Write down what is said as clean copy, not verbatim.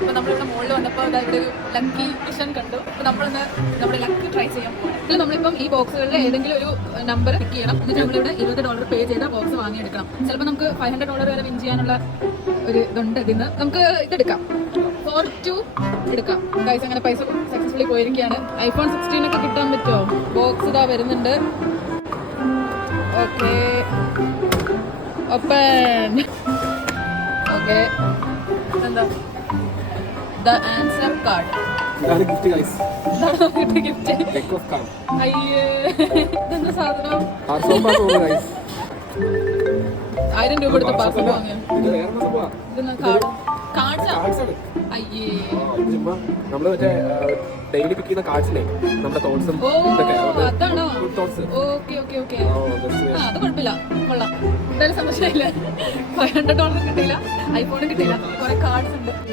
അപ്പോൾ നമ്മളിവിടെ മുകളിൽ വന്നപ്പോൾ ഇവിടെ ഒരു ലക്കി മിഷൻ കണ്ടു. അപ്പോൾ നമ്മളൊന്ന് നമ്മുടെ ലക്ക് ട്രൈ ചെയ്യാൻ പോകണം. ഇതിൽ നമ്മളിപ്പം ഈ ബോക്സുകളിൽ ഏതെങ്കിലും ഒരു നമ്പർ പിക്ക് ചെയ്യണം. എന്നിട്ട് നമ്മളിവിടെ $20 പേ ചെയ്ത ബോക്സ് വാങ്ങിയെടുക്കണം. ചിലപ്പോൾ നമുക്ക് $500 വരെ വിൻ ചെയ്യാനുള്ള ഒരു ഇതുണ്ട്. ഇതിന്ന് നമുക്ക് ഇതെടുക്കാം, 4-2 എടുക്കാം. ഗൈസ് അങ്ങനെ പൈസ സക്സസ്ഫുള്ളി പോയിരിക്കുകയാണ്. iPhone 16 ഒക്കെ കിട്ടാൻ പറ്റുമോ? ബോക്സ് ഇതാ വരുന്നുണ്ട്. Okay, open. ഓക്കെ, എന്താ ദ ആൻസർ കാർഡ്. ഗിഫ്റ്റ്. അയ്യേ, ഇതെന്താ സാധനം? 1000 രൂപ എടുത്ത് പാർസൽ വാങ്ങിയോ? അയ്യേ, നമ്മള് മറ്റേ ഡെയിലി പിക്ക് ചെയ്യുന്ന കാർഡ്സിനെ നമ്മുടെ തോട്ട്സും അതാണോ? ഓക്കെ ഓക്കെ ഓക്കെ, അത് കുഴപ്പമില്ല, കൊള്ളാം. എന്തായാലും സന്തോഷമായില്ലേ? $500 കിട്ടിയില്ല, ഐഫോണും കിട്ടിയില്ല, കുറെ കാർഡ്സ് ഉണ്ട്.